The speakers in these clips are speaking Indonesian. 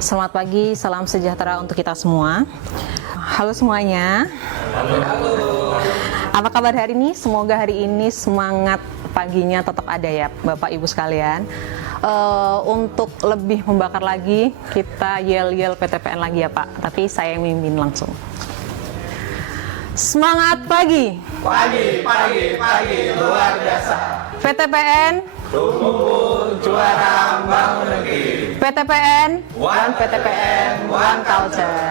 Selamat pagi, salam sejahtera untuk kita semua. Halo semuanya. Apa kabar hari ini? Semoga hari ini semangat paginya tetap ada ya Bapak Ibu sekalian. Untuk lebih membakar lagi, kita yel-yel PTPN lagi ya Pak. Tapi saya yang mimpin langsung. Semangat pagi. Pagi luar biasa. PTPN Tumbuh juara bangun negeri. PTPN One PTPN One Culture.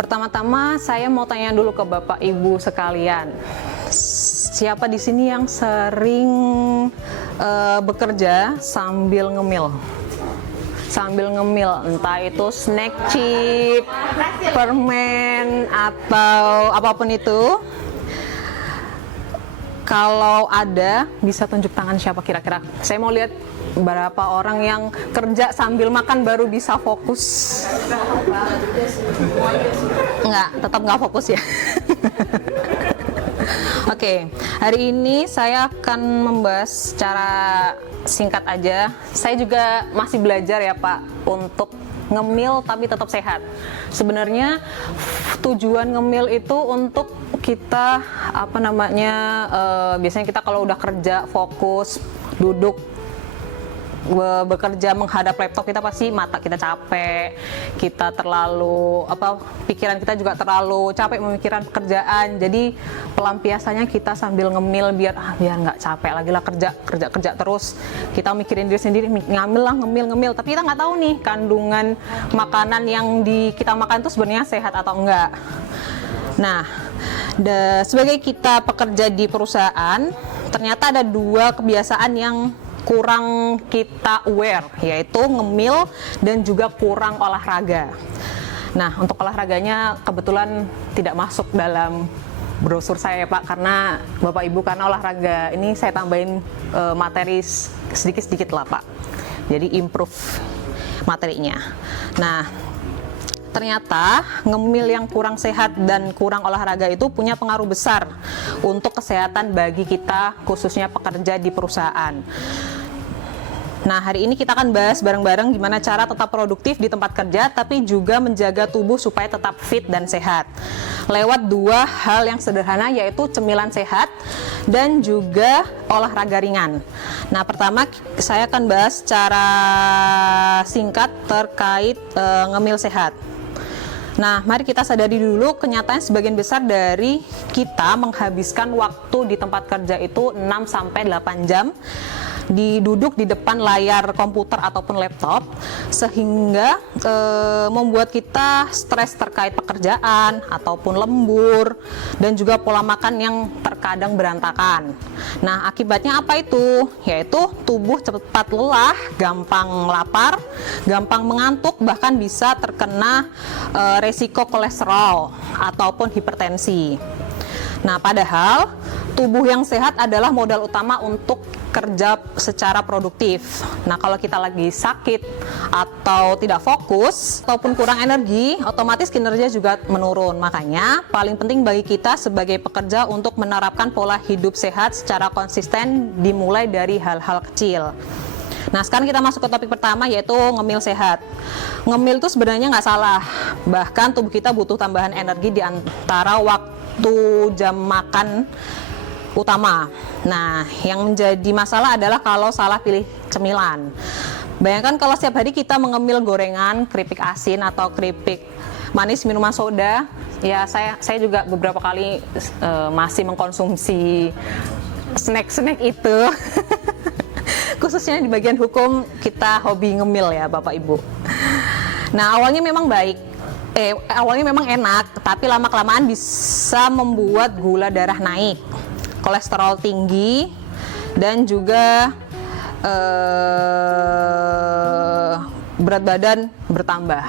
Pertama-tama saya mau tanya dulu ke Bapak Ibu sekalian. Siapa di sini yang sering bekerja sambil ngemil? Sambil ngemil, entah itu snack chip, permen, atau apapun itu. Kalau ada, bisa tunjuk tangan siapa kira-kira. Saya mau lihat berapa orang yang kerja sambil makan baru bisa fokus. Enggak, tetap nggak fokus ya. Oke, hari ini saya akan membahas secara singkat aja. Saya juga masih belajar ya Pak untuk ngemil tapi tetap sehat. Sebenarnya tujuan ngemil itu untuk kita biasanya kita kalau udah kerja fokus duduk bekerja menghadap laptop, kita pasti mata kita capek, kita terlalu pikiran kita juga terlalu capek memikirkan pekerjaan. Jadi pelampiasannya kita sambil ngemil biar nggak capek lagi lah kerja terus. Kita mikirin diri sendiri, ngemil, tapi kita nggak tahu nih kandungan makanan yang kita makan itu sebenarnya sehat atau enggak. Nah, sebagai kita pekerja di perusahaan, ternyata ada dua kebiasaan yang kurang kita aware, yaitu ngemil dan juga kurang olahraga. Nah, untuk olahraganya kebetulan tidak masuk dalam brosur saya Pak, karena Bapak Ibu karena olahraga ini saya tambahin materi sedikit-sedikit lah Pak. Jadi improve materinya. Nah, ternyata ngemil yang kurang sehat dan kurang olahraga itu punya pengaruh besar untuk kesehatan bagi kita, khususnya pekerja di perusahaan. Nah, hari ini kita akan bahas bareng-bareng gimana cara tetap produktif di tempat kerja tapi juga menjaga tubuh supaya tetap fit dan sehat. Lewat dua hal yang sederhana, yaitu cemilan sehat dan juga olahraga ringan. Nah, pertama saya akan bahas secara singkat terkait ngemil sehat. Nah, mari kita sadari dulu kenyataan sebagian besar dari kita menghabiskan waktu di tempat kerja itu 6-8 jam duduk di depan layar komputer ataupun laptop, sehingga membuat kita stres terkait pekerjaan ataupun lembur dan juga pola makan yang terkadang berantakan. Nah, akibatnya apa itu? Yaitu tubuh cepat lelah, gampang lapar, gampang mengantuk, bahkan bisa terkena resiko kolesterol ataupun hipertensi. Nah, padahal tubuh yang sehat adalah modal utama untuk kerja secara produktif. Nah, kalau kita lagi sakit atau tidak fokus ataupun kurang energi, otomatis kinerja juga menurun. Makanya paling penting bagi kita sebagai pekerja untuk menerapkan pola hidup sehat secara konsisten dimulai dari hal-hal kecil. Nah, sekarang kita masuk ke topik pertama, yaitu ngemil sehat. Ngemil itu sebenarnya nggak salah. Bahkan tubuh kita butuh tambahan energi di antara waktu jam makan utama. Nah, yang menjadi masalah adalah kalau salah pilih cemilan. Bayangkan kalau setiap hari kita mengemil gorengan, keripik asin atau keripik manis, minuman soda. Ya, saya juga beberapa kali masih mengkonsumsi snack-snack itu. Khususnya di bagian hukum kita hobi ngemil ya Bapak Ibu. Nah, awalnya memang enak, tapi lama-kelamaan bisa membuat gula darah naik, kolesterol tinggi, dan juga berat badan bertambah.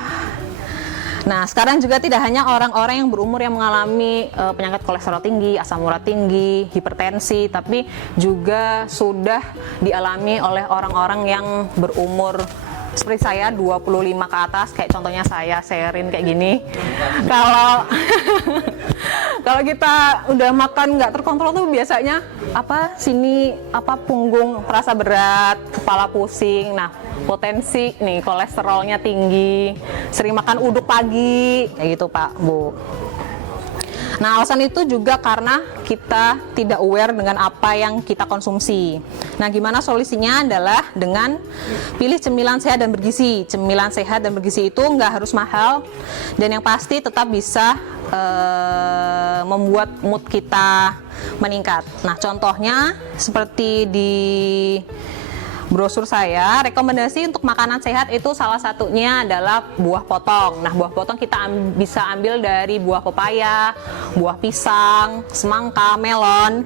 Nah, sekarang juga tidak hanya orang-orang yang berumur yang mengalami penyakit kolesterol tinggi, asam urat tinggi, hipertensi, tapi juga sudah dialami oleh orang-orang yang berumur seperti saya 25 ke atas, kayak contohnya saya Sherin kayak gini. Kalau kita udah makan nggak terkontrol tuh biasanya punggung terasa berat, kepala pusing. Nah, potensi nih kolesterolnya tinggi, sering makan uduk pagi, kayak gitu Pak, Bu. Nah, alasan itu juga karena kita tidak aware dengan apa yang kita konsumsi. Nah, gimana solusinya adalah dengan pilih cemilan sehat dan bergizi. Cemilan sehat dan bergizi itu nggak harus mahal, dan yang pasti tetap bisa membuat mood kita meningkat. Nah, contohnya seperti di brosur saya, rekomendasi untuk makanan sehat itu salah satunya adalah buah potong. Nah, buah potong kita bisa ambil dari buah pepaya, buah pisang, semangka, melon,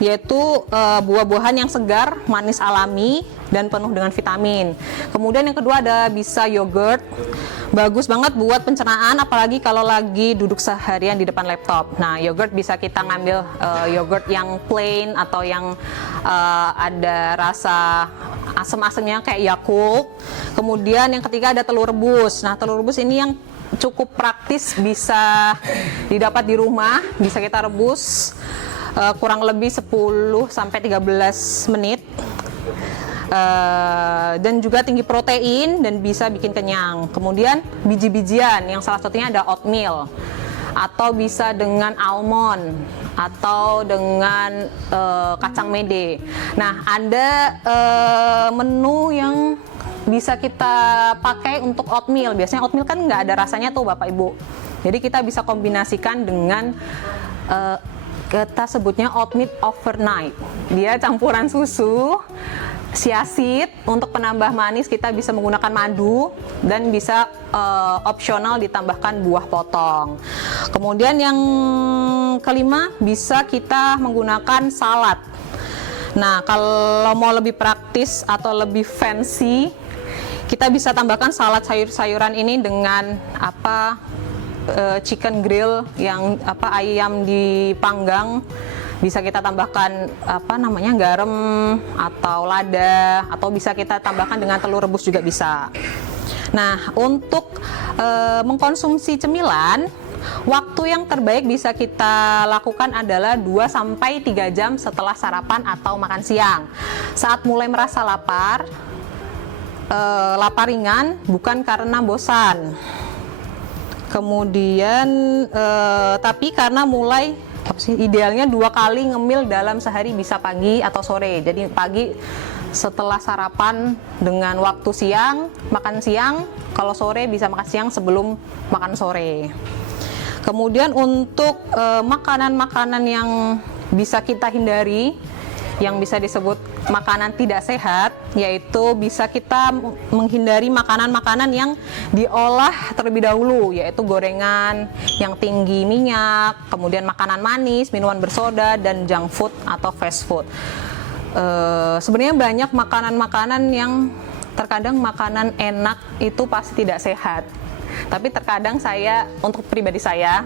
yaitu buah-buahan yang segar, manis alami, dan penuh dengan vitamin. Kemudian yang kedua ada bisa yogurt. Bagus banget buat pencernaan, apalagi kalau lagi duduk seharian di depan laptop. Nah, yogurt bisa kita ngambil yogurt yang plain atau yang ada rasa asam-asamnya kayak Yakult. Kemudian yang ketiga ada telur rebus. Nah, telur rebus ini yang cukup praktis, bisa didapat di rumah, bisa kita rebus kurang lebih 10 sampai 13 menit. Dan juga tinggi protein dan bisa bikin kenyang. Kemudian biji-bijian yang salah satunya ada oatmeal, atau bisa dengan almond, atau dengan kacang mede. Nah, ada menu yang bisa kita pakai untuk oatmeal. Biasanya oatmeal kan nggak ada rasanya tuh Bapak Ibu. Jadi kita bisa kombinasikan dengan kita sebutnya oatmeal overnight. Dia campuran susu, chia seed, untuk penambah manis kita bisa menggunakan madu, dan bisa opsional ditambahkan buah potong. Kemudian yang kelima bisa kita menggunakan salad. Nah, kalau mau lebih praktis atau lebih fancy, kita bisa tambahkan salad sayur-sayuran ini dengan chicken grill yang ayam dipanggang. Bisa kita tambahkan garam atau lada, atau bisa kita tambahkan dengan telur rebus juga bisa. Nah, untuk mengkonsumsi cemilan, waktu yang terbaik bisa kita lakukan adalah 2 sampai 3 jam setelah sarapan atau makan siang. Saat mulai merasa lapar, lapar ringan, bukan karena bosan. Kemudian tapi karena mulai idealnya 2 kali ngemil dalam sehari, bisa pagi atau sore. Jadi pagi setelah sarapan dengan waktu siang, makan siang. Kalau sore bisa makan siang sebelum makan sore. Kemudian untuk makanan-makanan yang bisa kita hindari, yang bisa disebut makanan tidak sehat, yaitu bisa kita menghindari makanan-makanan yang diolah terlebih dahulu, yaitu gorengan yang tinggi minyak, kemudian makanan manis, minuman bersoda, dan junk food atau fast food. Sebenarnya banyak makanan-makanan yang terkadang makanan enak itu pasti tidak sehat, tapi terkadang untuk pribadi saya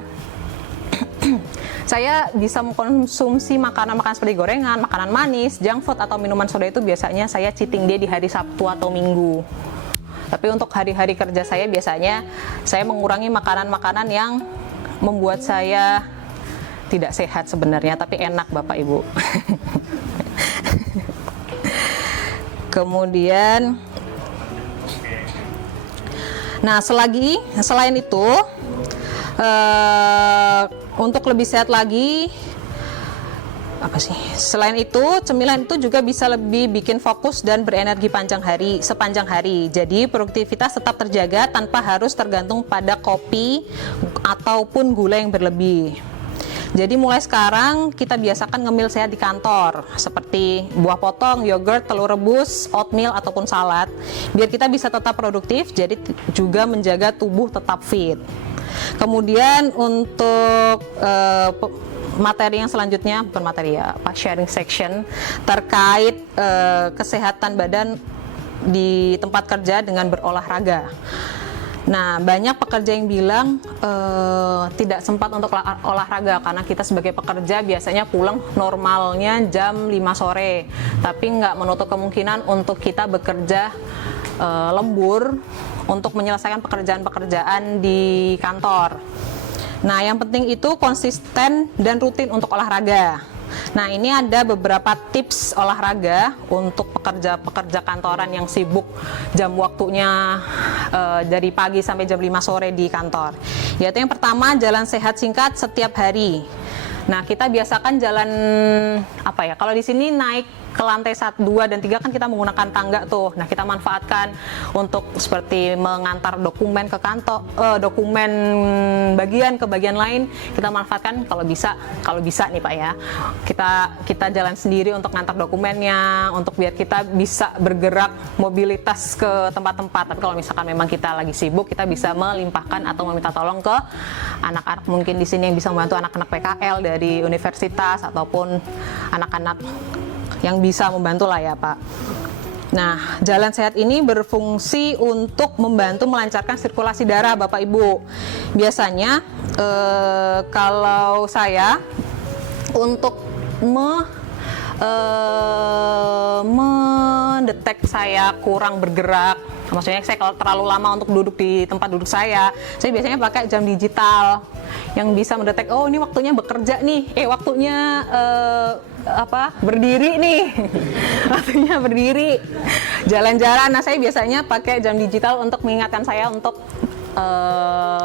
bisa mengkonsumsi makanan-makanan seperti gorengan, makanan manis, junk food, atau minuman soda itu biasanya saya cheating day di hari Sabtu atau Minggu. Tapi untuk hari-hari kerja saya biasanya saya mengurangi makanan-makanan yang membuat saya tidak sehat sebenarnya, tapi enak Bapak Ibu. Kemudian, nah selain itu, untuk lebih sehat lagi, selain itu, cemilan itu juga bisa lebih bikin fokus dan berenergi sepanjang hari. Jadi produktivitas tetap terjaga tanpa harus tergantung pada kopi ataupun gula yang berlebih. Jadi mulai sekarang kita biasakan ngemil sehat di kantor, seperti buah potong, yogurt, telur rebus, oatmeal, ataupun salad, biar kita bisa tetap produktif, jadi juga menjaga tubuh tetap fit. Kemudian untuk materi yang selanjutnya, bukan materi ya, sharing section terkait kesehatan badan di tempat kerja dengan berolahraga. Nah, banyak pekerja yang bilang tidak sempat untuk olahraga karena kita sebagai pekerja biasanya pulang normalnya jam 5 sore, tapi nggak menutup kemungkinan untuk kita bekerja lembur untuk menyelesaikan pekerjaan-pekerjaan di kantor. Nah, yang penting itu konsisten dan rutin untuk olahraga. Nah, ini ada beberapa tips olahraga untuk pekerja-pekerja kantoran yang sibuk jam waktunya dari pagi sampai jam 5 sore di kantor. Yaitu yang pertama, jalan sehat singkat setiap hari. Nah, kita biasakan jalan apa ya? Kalau di sini naik ke lantai 1, 2, dan 3 kan kita menggunakan tangga tuh. Nah, kita manfaatkan untuk seperti mengantar dokumen ke kantor, dokumen bagian ke bagian lain, kita manfaatkan kalau bisa nih Pak ya. Kita jalan sendiri untuk ngantar dokumennya, untuk biar kita bisa bergerak mobilitas ke tempat-tempat. Tapi kalau misalkan memang kita lagi sibuk, kita bisa melimpahkan atau meminta tolong ke anak-anak mungkin di sini yang bisa membantu anak-anak PKL dari universitas ataupun anak-anak yang bisa membantu lah ya Pak. Nah, jalan sehat ini berfungsi untuk membantu melancarkan sirkulasi darah Bapak Ibu. Biasanya kalau saya untuk mendetek saya kurang bergerak, maksudnya saya kalau terlalu lama untuk duduk di tempat duduk saya biasanya pakai jam digital yang bisa mendetek, oh ini waktunya bekerja nih, waktunya berdiri nih, waktunya berdiri, jalan-jalan. Nah, saya biasanya pakai jam digital untuk mengingatkan saya untuk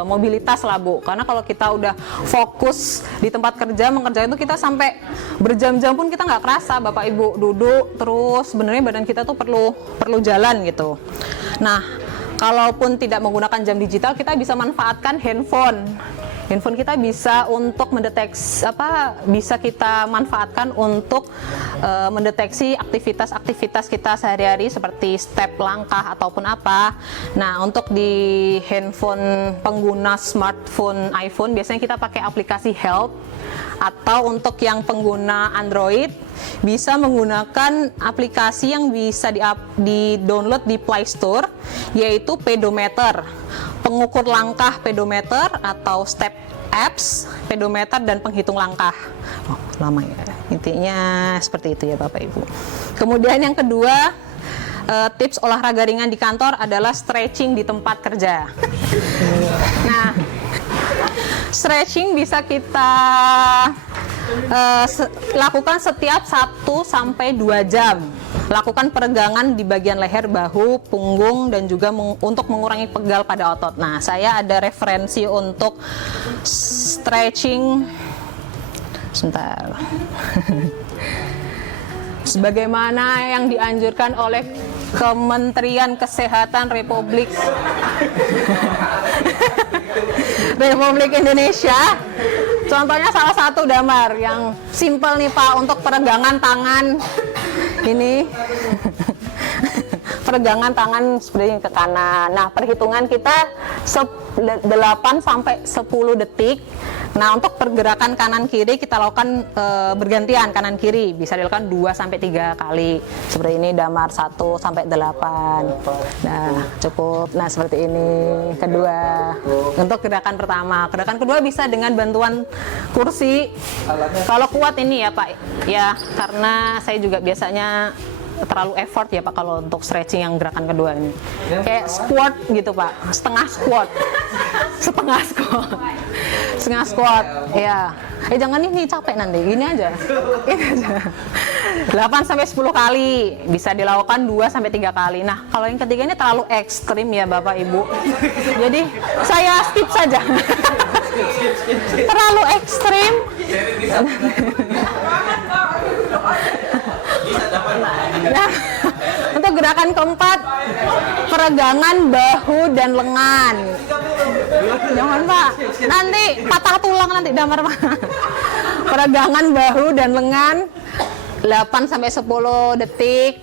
mobilitas lah Bu, karena kalau kita udah fokus di tempat kerja mengerjakan itu kita sampai berjam-jam pun kita nggak kerasa Bapak Ibu duduk terus, sebenarnya badan kita tuh perlu jalan gitu. Nah, kalaupun tidak menggunakan jam digital, kita bisa manfaatkan handphone kita bisa untuk mendeteksi bisa kita manfaatkan untuk mendeteksi aktivitas kita sehari-hari seperti step, langkah ataupun apa. Nah, untuk di handphone pengguna smartphone iPhone biasanya kita pakai aplikasi Health, atau untuk yang pengguna Android bisa menggunakan aplikasi yang bisa di-download di Play Store, yaitu pedometer, pengukur langkah pedometer atau step apps, pedometer, dan penghitung langkah. Oh, lama ya. Intinya seperti itu ya Bapak Ibu. Kemudian yang kedua, tips olahraga ringan di kantor adalah stretching di tempat kerja. Nah, stretching bisa kita lakukan setiap 1 sampai 2 jam. Lakukan peregangan di bagian leher, bahu, punggung, dan juga untuk mengurangi pegal pada otot. Nah, saya ada referensi untuk stretching. Sebentar. Sebagaimana yang dianjurkan oleh Kementerian Kesehatan Republik Indonesia. Contohnya salah satu Damar yang simple nih Pak, untuk peregangan tangan ini. Peregangan tangan seperti ini ke kanan. Nah, perhitungan kita 8 sampai 10 detik. Nah, untuk pergerakan kanan kiri kita lakukan bergantian kanan kiri, bisa dilakukan 2 sampai 3 kali. Seperti ini Damar 1 sampai 8. Nah, cukup. Nah, seperti ini kedua. Untuk gerakan pertama. Gerakan kedua bisa dengan bantuan kursi. Kalau kuat ini ya, Pak. Ya, karena saya juga biasanya terlalu effort ya Pak kalau untuk stretching yang gerakan kedua ini. Kayak squat gitu Pak, setengah squat. Setengah squat, ya. Jangan ini capek nanti, gini aja. 8 sampai 10 kali, bisa dilakukan 2 sampai 3 kali. Nah, kalau yang ketiga ini terlalu ekstrim ya Bapak Ibu. Jadi saya skip saja. Terlalu ekstrim. Nah, untuk gerakan keempat, peregangan bahu dan lengan. Jangan Pak, nanti patah tulang nanti Damar Pak. Peregangan bahu dan lengan 8 sampai 10 detik,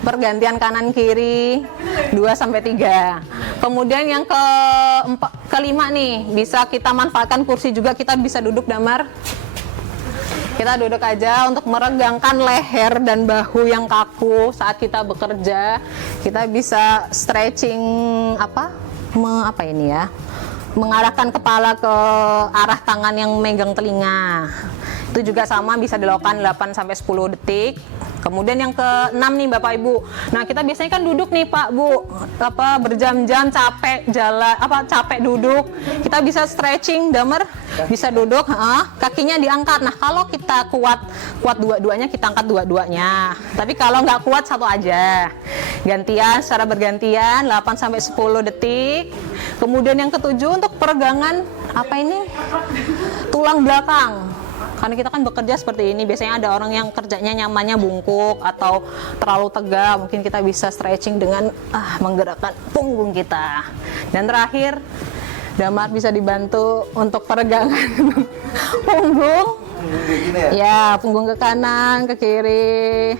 pergantian kanan kiri 2 sampai 3. Kemudian yang kelima nih, bisa kita manfaatkan kursi juga, kita bisa duduk Damar. Kita duduk aja untuk meregangkan leher dan bahu yang kaku saat kita bekerja. Kita bisa stretching mengarahkan kepala ke arah tangan yang megang telinga. Itu juga sama, bisa dilakukan 8 sampai 10 detik. Kemudian yang keenam nih Bapak Ibu. Nah, kita biasanya kan duduk nih Pak Bu, berjam-jam capek jalan, capek duduk. Kita bisa stretching, Damar, bisa duduk, kakinya diangkat. Nah, kalau kita kuat dua-duanya, kita angkat dua-duanya. Tapi kalau nggak kuat, satu aja. Gantian, secara bergantian 8 sampai 10 detik. Kemudian yang ketujuh untuk peregangan tulang belakang. Karena kita kan bekerja seperti ini, biasanya ada orang yang kerjanya nyamannya bungkuk atau terlalu tegak, mungkin kita bisa stretching dengan menggerakkan punggung kita. Dan terakhir, Damar bisa dibantu untuk peregangan punggung. Ya, punggung ke kanan, ke kiri.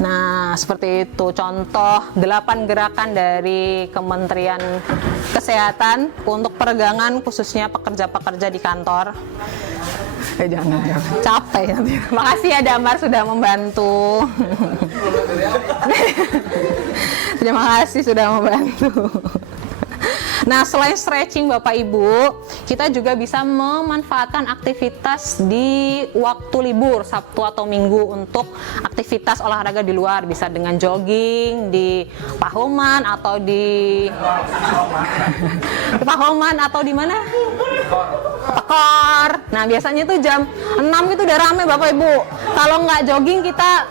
Nah, seperti itu contoh 8 gerakan dari Kementerian Kesehatan untuk peregangan khususnya pekerja-pekerja di kantor. Jangan. Capek nanti. Makasih ya Damar sudah membantu. Terima kasih sudah membantu. Nah, selain stretching Bapak Ibu, kita juga bisa memanfaatkan aktivitas di waktu libur Sabtu atau Minggu untuk aktivitas olahraga di luar, bisa dengan jogging di Pahoman atau di Pahoman atau di mana? Pekor. Nah, biasanya itu jam 6 itu udah rame Bapak Ibu. Kalau nggak jogging kita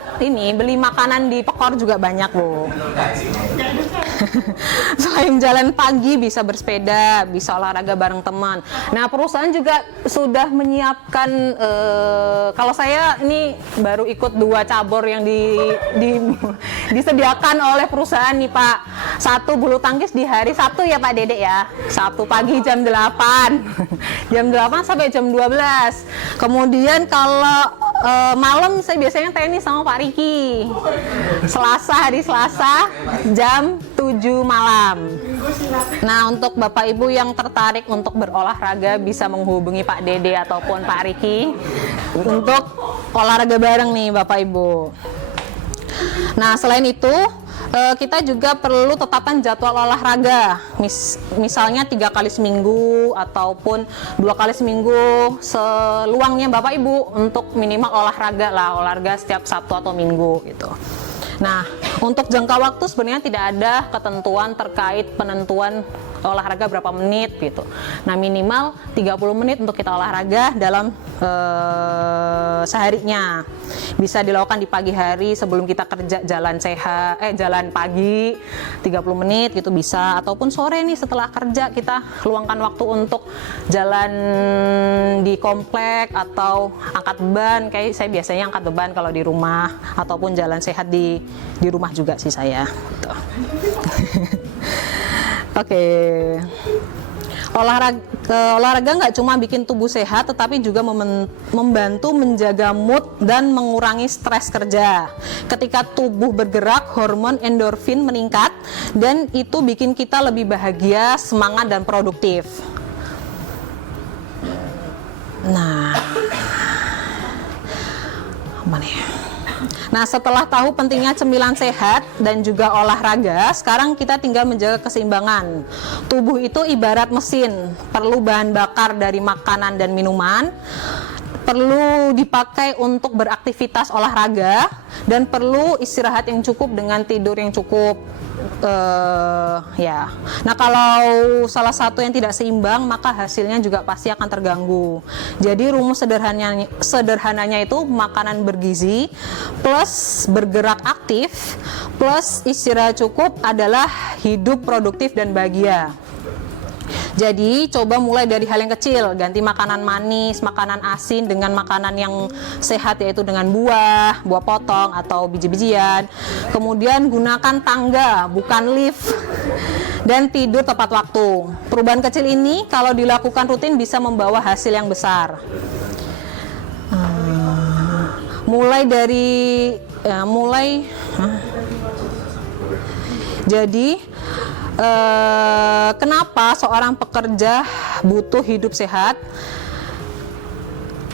beli makanan di Pekor juga banyak Bu. Selain jalan pagi bisa bersepeda, bisa olahraga bareng teman. Nah, perusahaan juga sudah menyiapkan, kalau saya ini baru ikut 2 cabur yang disediakan oleh perusahaan nih Pak. 1 bulu tangkis di hari Sabtu ya Pak Dedek ya. Sabtu pagi jam 8. Jam 8 sampai jam 12. Kemudian kalau malam saya biasanya tenis sama Pak Riki. Hari Selasa jam 7 malam. Nah, untuk Bapak Ibu yang tertarik untuk berolahraga bisa menghubungi Pak Dede ataupun Pak Riki untuk olahraga bareng nih Bapak Ibu. Nah, selain itu kita juga perlu tetapkan jadwal olahraga, misalnya 3 kali seminggu ataupun 2 kali seminggu, seluangnya Bapak Ibu untuk minimal olahraga setiap Sabtu atau Minggu gitu. Nah, untuk jangka waktu sebenarnya tidak ada ketentuan terkait penentuan olahraga berapa menit gitu. Nah, minimal 30 menit untuk kita olahraga dalam seharinya. Bisa dilakukan di pagi hari sebelum kita kerja, jalan pagi 30 menit gitu bisa, ataupun sore nih setelah kerja kita luangkan waktu untuk jalan di komplek atau angkat beban. Kayak saya biasanya angkat beban kalau di rumah, ataupun jalan sehat di rumah juga sih saya. Gitu. Oke. Olahraga nggak cuma bikin tubuh sehat, tetapi juga membantu menjaga mood dan mengurangi stres kerja. Ketika tubuh bergerak, hormon endorfin meningkat dan itu bikin kita lebih bahagia, semangat dan produktif. Nah, mana ya? Nah, setelah tahu pentingnya cemilan sehat dan juga olahraga, sekarang kita tinggal menjaga keseimbangan. Tubuh itu ibarat mesin, perlu bahan bakar dari makanan dan minuman, perlu dipakai untuk beraktivitas olahraga, dan perlu istirahat yang cukup dengan tidur yang cukup. Ya. Nah, kalau salah satu yang tidak seimbang, maka hasilnya juga pasti akan terganggu. Jadi rumus sederhananya itu makanan bergizi plus bergerak aktif plus istirahat cukup adalah hidup produktif dan bahagia. Jadi coba mulai dari hal yang kecil, ganti makanan manis, makanan asin dengan makanan yang sehat, yaitu dengan buah potong atau biji-bijian. Kemudian gunakan tangga, bukan lift, dan tidur tepat waktu. Perubahan kecil ini kalau dilakukan rutin bisa membawa hasil yang besar. Jadi kenapa seorang pekerja butuh hidup sehat?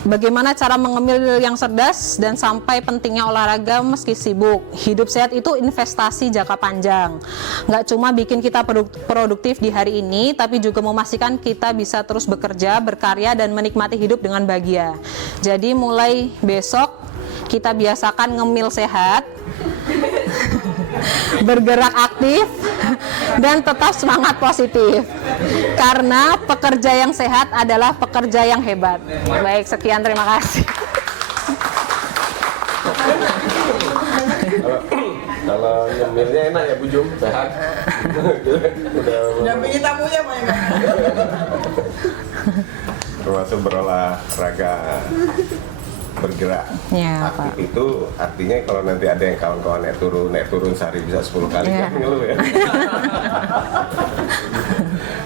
Bagaimana cara mengemil yang cerdas dan sampai pentingnya olahraga meski sibuk. Hidup sehat itu investasi jangka panjang. Nggak cuma bikin kita produktif di hari ini, tapi juga memastikan kita bisa terus bekerja, berkarya, dan menikmati hidup dengan bahagia. Jadi mulai besok kita biasakan ngemil sehat, bergerak aktif, dan tetap semangat positif. Karena pekerja yang sehat adalah pekerja yang hebat. Baik, sekian, terima kasih. Kalau ngemilnya enak ya Bu Jum, sehat. Udah punya tamunya Pak. Termasuk berolahraga, bergerak Ya, aktif Pak. itu artinya kalau nanti ada yang kawan-kawan naik turun sehari bisa 10 kali Iya. kan ngeluh ya.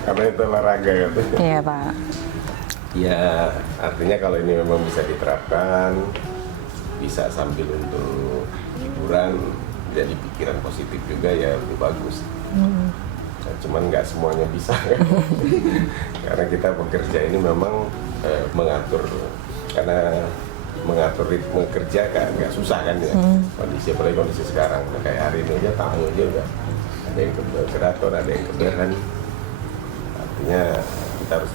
Karena itu olahraga gitu. Iya, Pak. Ya artinya kalau ini memang bisa diterapkan, bisa sambil untuk hiburan, jadi pikiran positif juga ya lebih bagus. Nah, cuman nggak semuanya bisa kan? Karena kita bekerja ini memang mengatur, karena mengatur ritme kerja kan nggak susah kan ya. Kondisi apalagi kondisi sekarang, nah, kayak hari ini aja tamu aja udah ada yang ke keraton, ada yang ke Beran. Artinya kita harus